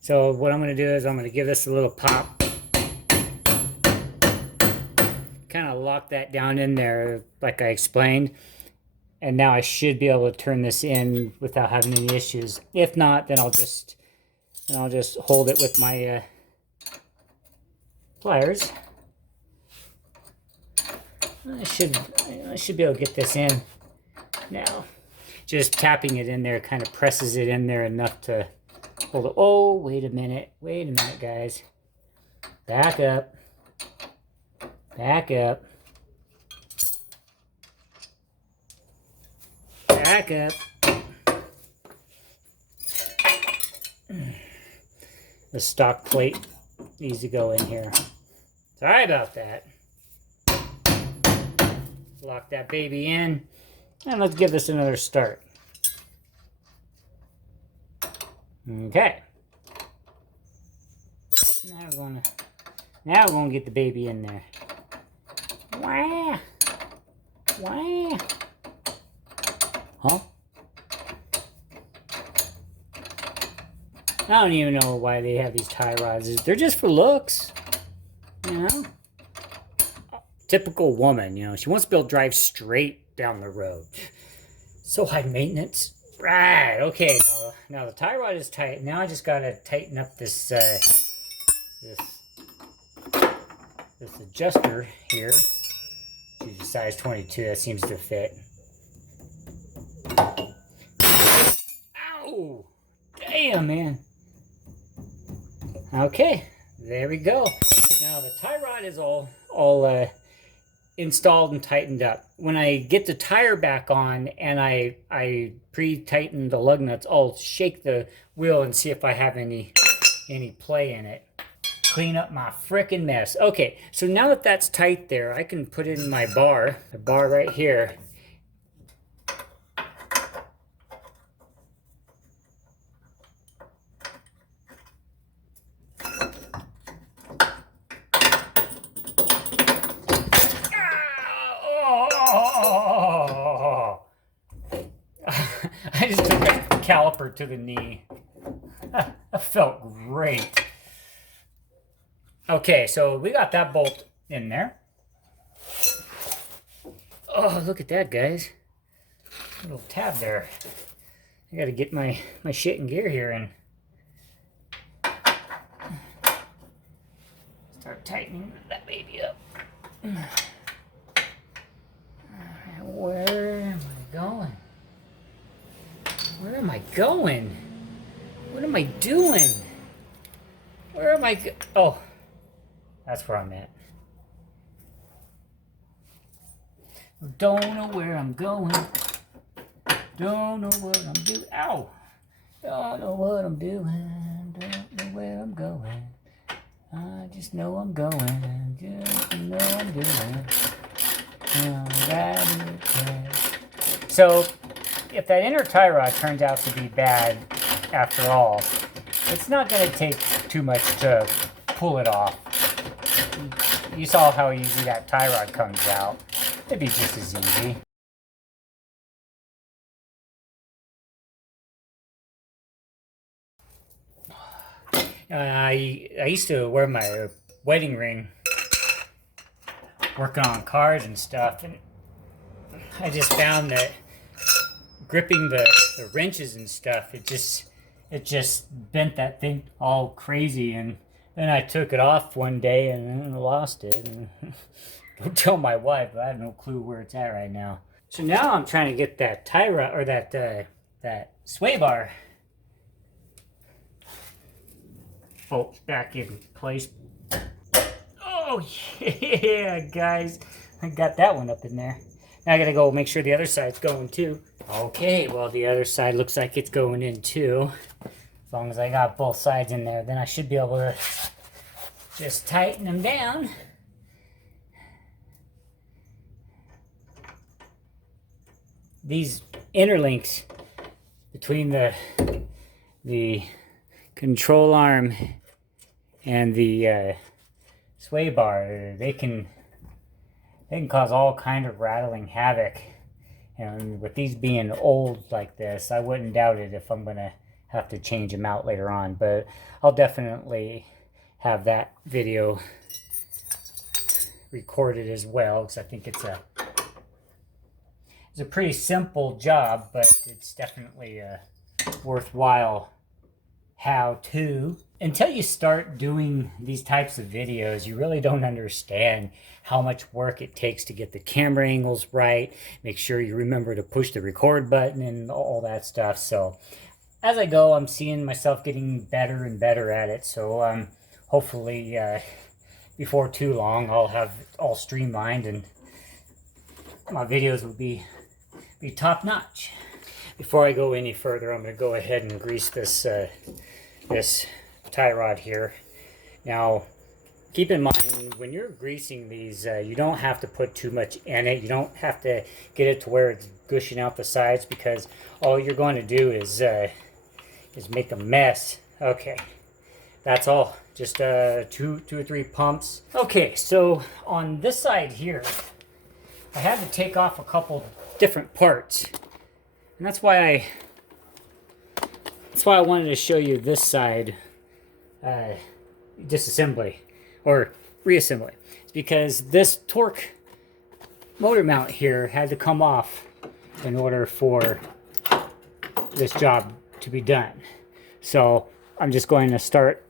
So what I'm going to do is I'm going to give this a little pop. Kind of lock that down in there like I explained. And now I should be able to turn this in without having any issues. If not, then I'll just hold it with my pliers. I should be able to get this in now. Just tapping it in there kind of presses it in there enough to hold it. Oh, wait a minute, guys. Back up. Back up. Back up. The stock plate needs to go in here. Sorry about that. Lock that baby in, and let's give this another start. Okay. Now we're gonna get the baby in there. Wah. Wah. Huh? I don't even know why they have these tie rods. They're just for looks. You know? Typical woman, you know, she wants to be able to drive straight down the road. So high maintenance. Right, okay, now the tie rod is tight. Now I just gotta tighten up this adjuster here. Choose a size 22, that seems to fit. Ow! Damn, man. Okay, there we go. Now the tie rod is all installed and tightened up. When I get the tire back on and I pre-tighten the lug nuts, I'll shake the wheel and see if I have any play in it. Clean up my frickin' mess. Okay, so now that that's tight there, I can put in my bar, the bar right here. I just took a caliper to the knee. That felt great. Okay, so we got that bolt in there. Oh, look at that, guys. Little tab there. I gotta get my shit in gear here and start tightening that baby up. Where am I going? Where am I going? What am I doing? Where am I oh, that's where I'm at. Don't know where I'm going. Don't know what I'm doing. Ow! Don't know what I'm doing. Don't know where I'm going. I just know I'm going. Just know I'm doing. So, if that inner tie rod turns out to be bad after all, it's not going to take too much to pull it off. You saw how easy that tie rod comes out. It'd be just as easy. I used to wear my wedding ring working on cars and stuff, and I just found that gripping the wrenches and stuff, it just bent that thing all crazy, and then I took it off one day and then lost it. And don't tell my wife, but I have no clue where it's at right now. So now I'm trying to get that tie rod, or that sway bar bolts back in place. Oh yeah, guys, I got that one up in there. Now I gotta go make sure the other side's going too. Okay, well the other side looks like it's going in too. As long as I got both sides in there, then I should be able to just tighten them down. These interlinks between the control arm and the sway bar, they can cause all kind of rattling havoc. And with these being old like this, I wouldn't doubt it if I'm gonna have to change them out later on. But I'll definitely have that video recorded as well, because I think it's a pretty simple job, but it's definitely a worthwhile how-to. Until you start doing these types of videos, you really don't understand how much work it takes to get the camera angles right, make sure you remember to push the record button and all that stuff. So as I go, I'm seeing myself getting better and better at it. So hopefully before too long, I'll have it all streamlined and my videos will be top-notch. Before I go any further, I'm going to go ahead and grease this this tie rod here. Now, keep in mind, when you're greasing these, you don't have to put too much in it. You don't have to get it to where it's gushing out the sides, because all you're going to do is make a mess. Okay, that's all. Just two or three pumps. Okay, so on this side here, I had to take off a couple different parts, and that's why I wanted to show you this side disassembly, or reassembly. It's because this torque motor mount here had to come off in order for this job to be done. So I'm just going to start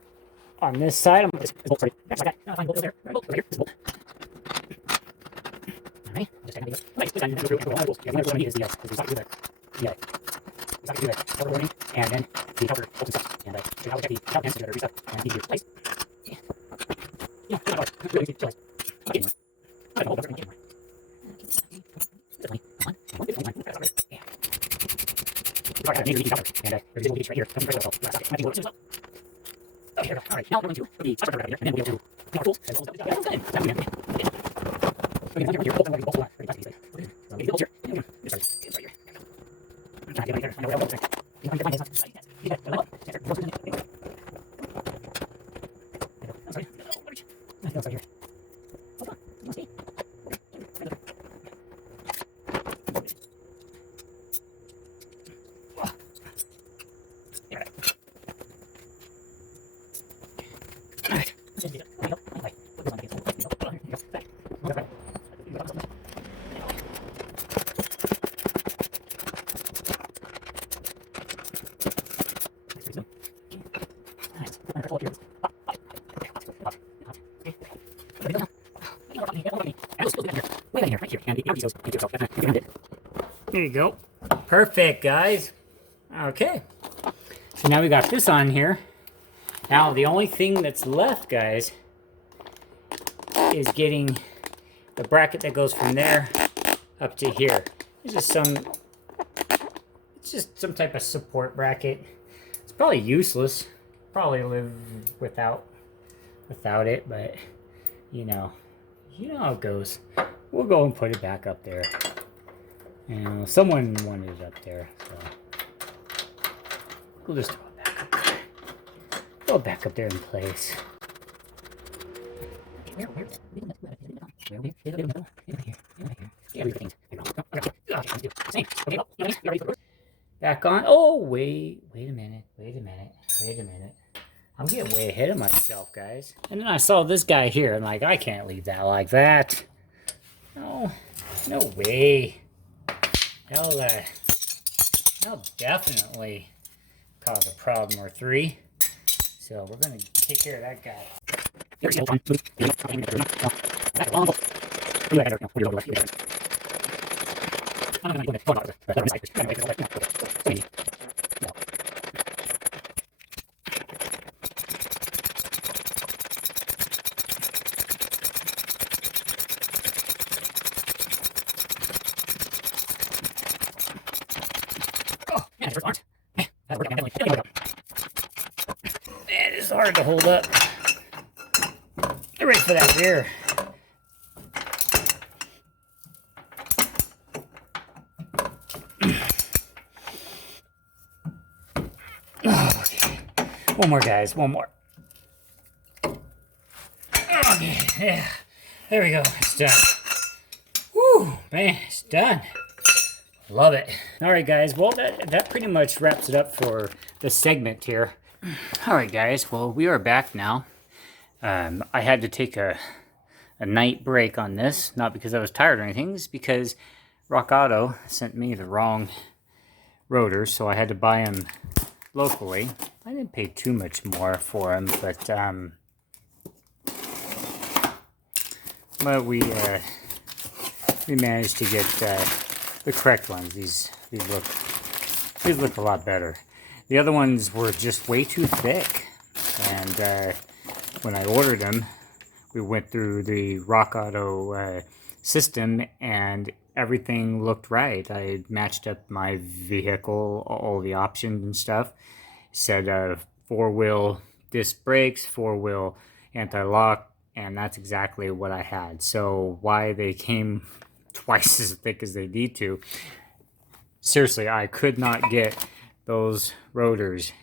on this side. I'm just bolt right there. No, fine, bolt over there. Bolt over here. This bolt. All right. Just kind of nice. This time you go through all the bolts. Yeah, the one I need is the socket warning, and then the cover bolts and stuff. And so I'll check the top ends together, reset, and need to replace. Yeah, good hard. Really easy to realize. I'm getting one. I don't hold over. I'm getting one. Come on. Yeah. So I got a major leaking cover, and there's a little leak right here. Doesn't pressure itself. Might be more. Oh, here we go. All right. Now we're going to put the spark plug right here, and then we'll be able to clean our tools. And bolts. Yeah, that's good. That's good. Okay, here, bolts. I'm going to bolts. Pretty nice. So we get the bolts here. Get started. Get right here. I'm trying to get right there. I know where all the bolts are. You want to find it? You got it. Level up. That's it. Bolts in it. I'm sorry. No, right here. Hold on. You must be. There you go. Perfect, guys. Okay. So now we got this on here. Now the only thing that's left, guys, is getting the bracket that goes from there up to here. It's just some type of support bracket. It's probably useless. Probably live without it, but you know how it goes. We'll go and put it back up there. And someone wanted it up there, so we'll just throw it back up there. Throw it back up there in place. Back on. Oh, wait a minute. I'm getting way ahead of myself, guys. And then I saw this guy here. I'm like, I can't leave that like that. No way. That'll definitely cause a problem or three. So we're gonna take care of that guy. Man, it's hard to hold up. Get ready for that rear. Okay. One more, guys. One more. Okay, yeah. There we go. It's done. Woo, man, it's done. Love it. All right, guys. Well, that pretty much wraps it up for the segment here. All right, guys. Well, we are back now. I had to take a night break on this, not because I was tired or anything. It's because Rock Auto sent me the wrong rotors, so I had to buy them locally. I didn't pay too much more for them, but we managed to get the correct ones. These look a lot better. The other ones were just way too thick, and when I ordered them, we went through the Rock Auto system, and everything looked right. I matched up my vehicle, all the options and stuff. Said 4-wheel disc brakes, 4-wheel anti-lock, and that's exactly what I had. So why they came twice as thick as they need to, seriously, I could not get those rotors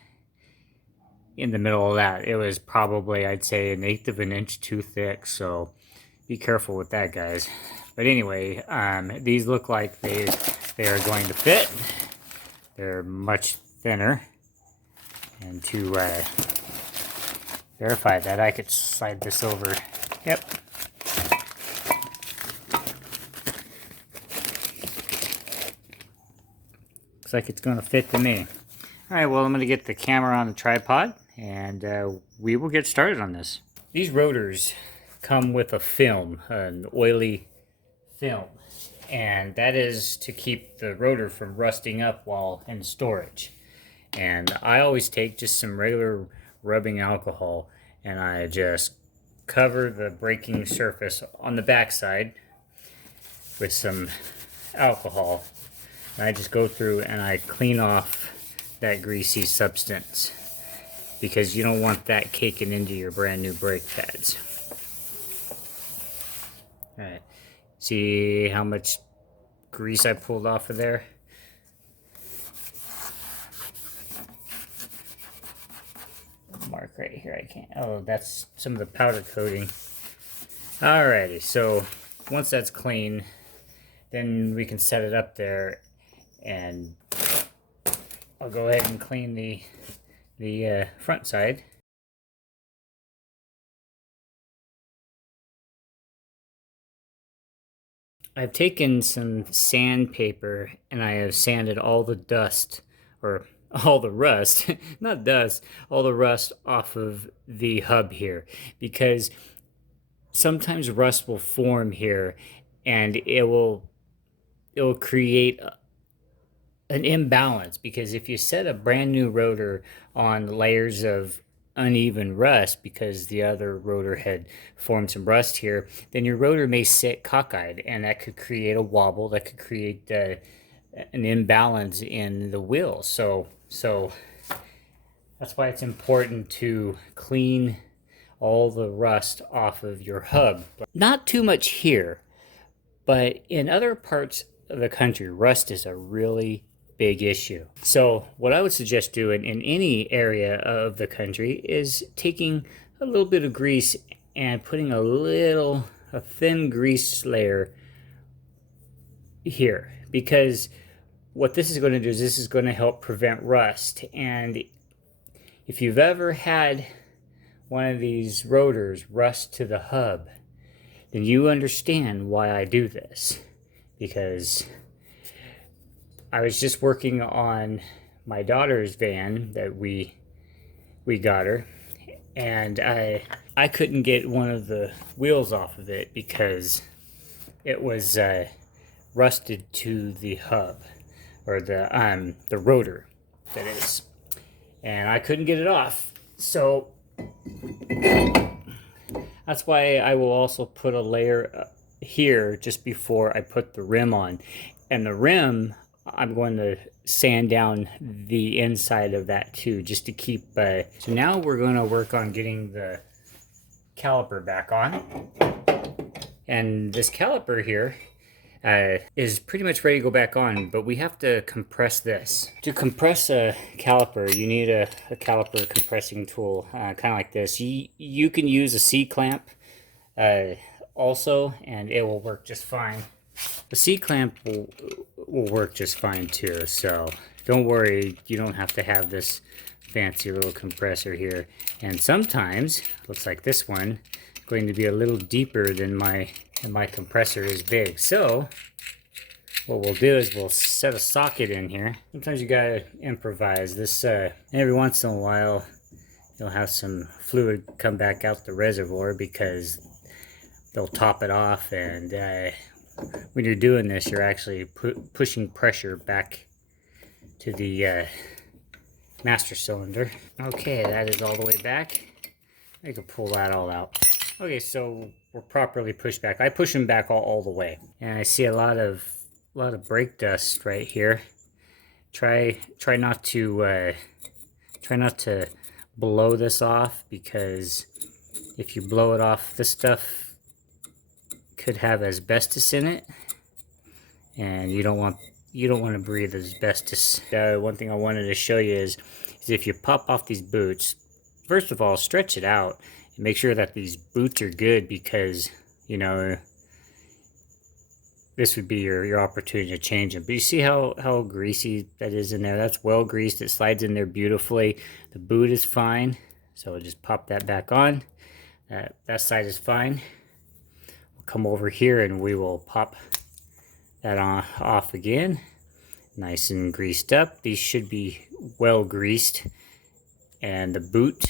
in the middle of that. It was probably, I'd say, 1/8 of an inch too thick, so be careful with that, guys. But anyway, these look like they are going to fit. They're much thinner, and to verify that, I could slide this over Yep. Looks like it's going to fit to me. Alright, well I'm going to get the camera on the tripod and we will get started on this. These rotors come with a film, an oily film, and that is to keep the rotor from rusting up while in storage. And I always take just some regular rubbing alcohol and I just cover the braking surface on the backside with some alcohol. And I just go through and I clean off that greasy substance because you don't want that caking into your brand new brake pads. Alright, see how much grease I pulled off of there? Mark right here, I can't, oh, that's some of the powder coating. Alrighty, so once that's clean, then we can set it up there, and I'll go ahead and clean the front side. I've taken some sandpaper and I have sanded all the dust, or all the rust, not dust, all the rust off of the hub here, because sometimes rust will form here and it will create an imbalance, because if you set a brand new rotor on layers of uneven rust because the other rotor had formed some rust here, then your rotor may sit cockeyed and that could create a wobble, that could create an imbalance in the wheels. So that's why it's important to clean all the rust off of your hub. Not too much here, but in other parts of the country, rust is a really big issue. So what I would suggest doing in any area of the country is taking a little bit of grease and putting a thin grease layer here, because what this is going to do is this is going to help prevent rust. And if you've ever had one of these rotors rust to the hub, then you understand why I do this, because I was just working on my daughter's van that we got her, and I couldn't get one of the wheels off of it because it was rusted to the hub, or the rotor, that is, and I couldn't get it off. So that's why I will also put a layer here just before I put the rim on. And the rim, I'm going to sand down the inside of that too, just to keep, so now we're going to work on getting the caliper back on. And this caliper here is pretty much ready to go back on, but we have to compress this. To compress a caliper, you need a caliper compressing tool, kind of like this. You can use a C-clamp also, and it will work just fine. The C-clamp will work just fine too, so don't worry, you don't have to have this fancy little compressor here. And sometimes, looks like this one, going to be a little deeper than my compressor is big. So what we'll do is we'll set a socket in here. Sometimes you gotta improvise. This every once in a while you'll have some fluid come back out the reservoir because they'll top it off, and when you're doing this, you're actually pushing pressure back to the master cylinder. Okay, that is all the way back. I can pull that all out. Okay, so we're properly pushed back. I push them back all the way, and I see a lot of brake dust right here. Try not to blow this off, because if you blow it off, this stuff could have asbestos in it, and you don't want to breathe asbestos. One thing I wanted to show you is if you pop off these boots, first of all, stretch it out and make sure that these boots are good, because you know this would be your opportunity to change them. But you see how greasy that is in there? That's well greased. It slides in there beautifully. The boot is fine, so I'll just pop that back on. That side is fine. We'll come over here and we will pop that off again. Nice and greased up. These should be well greased. And the boot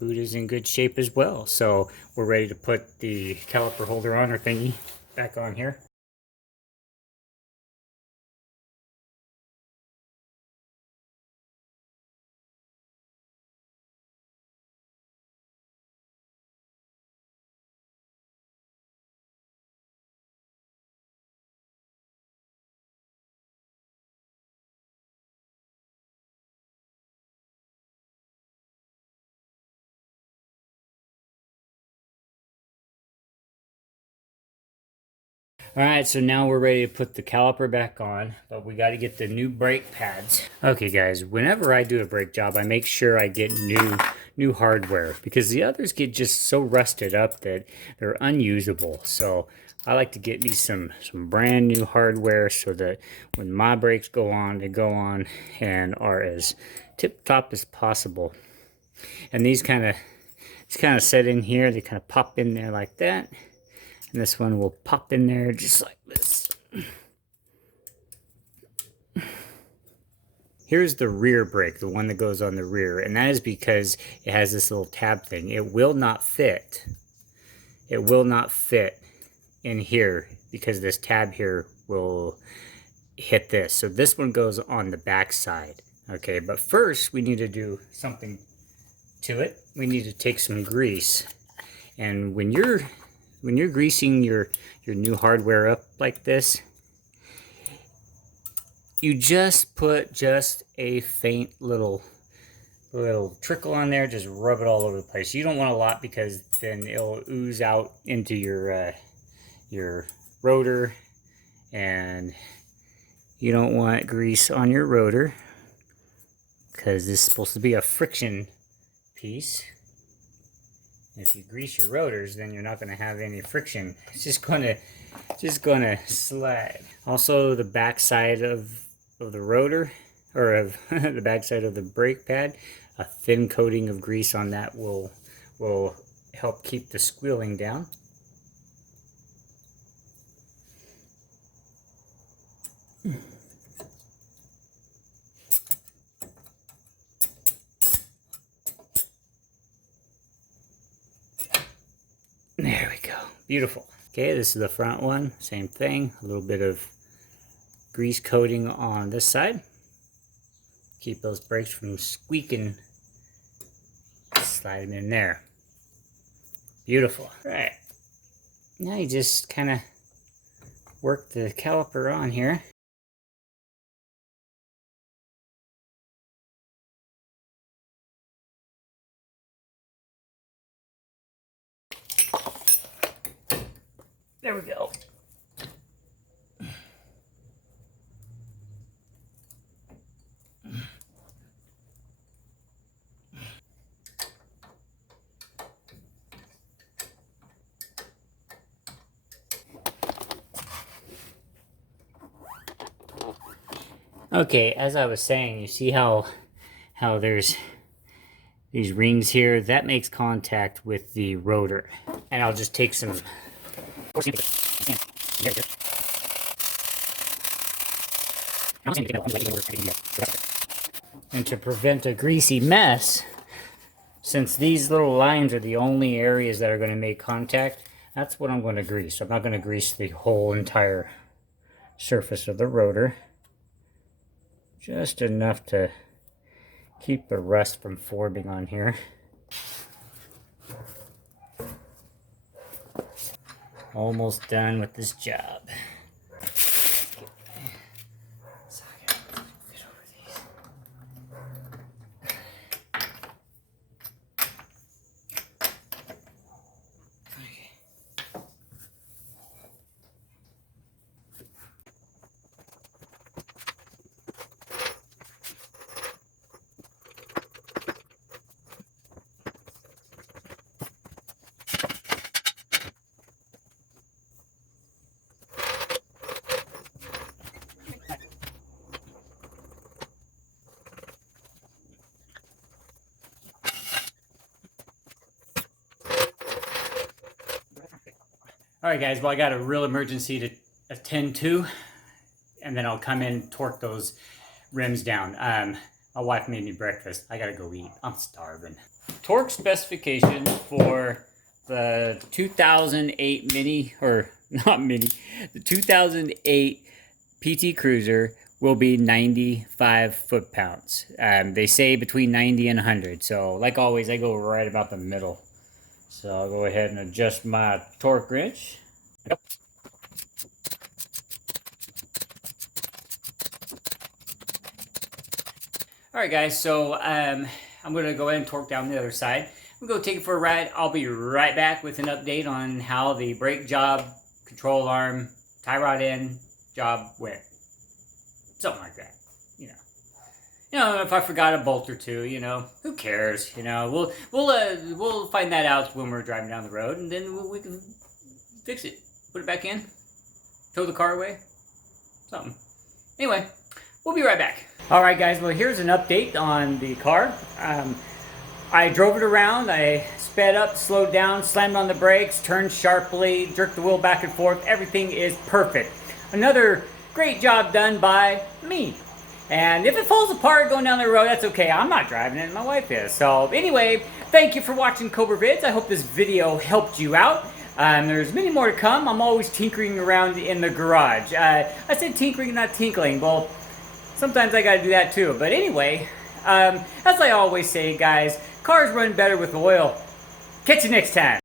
is in good shape as well. So we're ready to put the caliper holder on, or thingy, back on here. Alright, so now we're ready to put the caliper back on, but we got to get the new brake pads. Okay guys, whenever I do a brake job, I make sure I get new hardware, because the others get just so rusted up that they're unusable. So I like to get me some brand new hardware so that when my brakes go on, they go on and are as tip-top as possible. And these kind of set in here, they kind of pop in there like that. And this one will pop in there just like this. Here's the rear brake, the one that goes on the rear, and that is because it has this little tab thing. It will not fit. It will not fit in here because this tab here will hit this. So this one goes on the back side. Okay, but first we need to do something to it. We need to take some grease. And when you're greasing your new hardware up like this, you just put just a faint little trickle on there. Just rub it all over the place. You don't want a lot, because then it'll ooze out into your rotor, and you don't want grease on your rotor, because this is supposed to be a friction piece. If you grease your rotors, then you're not going to have any friction. It's just going to slide. Also, the back side of the rotor, or of the back side of the brake pad, a thin coating of grease on that will help keep the squealing down. There we go. Beautiful. Okay, this is the front one. Same thing. A little bit of grease coating on this side. Keep those brakes from squeaking. Slide them in there. Beautiful. All right. Now you just kind of work the caliper on here. There we go. Okay, as I was saying, you see how there's these rings here? That makes contact with the rotor. And I'll just take some... And to prevent a greasy mess, since these little lines are the only areas that are going to make contact, that's what I'm going to grease. I'm not going to grease the whole entire surface of the rotor. Just enough to keep the rust from forming on here. Almost done with this job. Alright guys, well I got a real emergency to attend to, and then I'll come in, torque those rims down. My wife made me breakfast. I gotta go eat. I'm starving. Torque specifications for the 2008 Mini, or not Mini, the 2008 PT Cruiser will be 95 foot-pounds. They say between 90 and 100. So like always, I go right about the middle. So I'll go ahead and adjust my torque wrench. Yep. Alright guys, so I'm going to go ahead and torque down the other side. I'm going to go take it for a ride. I'll be right back with an update on how the brake job, control arm, tie rod end job went. Something like that, you know. If I forgot a bolt or two, who cares? We'll find that out when we're driving down the road, and then we can fix it, put it back in, tow the car away, something. Anyway, we'll be right back. All right, guys. Well, here's an update on the car. I drove it around. I sped up, slowed down, slammed on the brakes, turned sharply, jerked the wheel back and forth. Everything is perfect. Another great job done by me. And if it falls apart going down the road, that's okay. I'm not driving it. My wife is. So anyway, thank you for watching Cobra Vids. I hope this video helped you out. There's many more to come. I'm always tinkering around in the garage. I said tinkering, not tinkling. Well, sometimes I gotta do that too. But anyway, as I always say, guys, cars run better with oil. Catch you next time.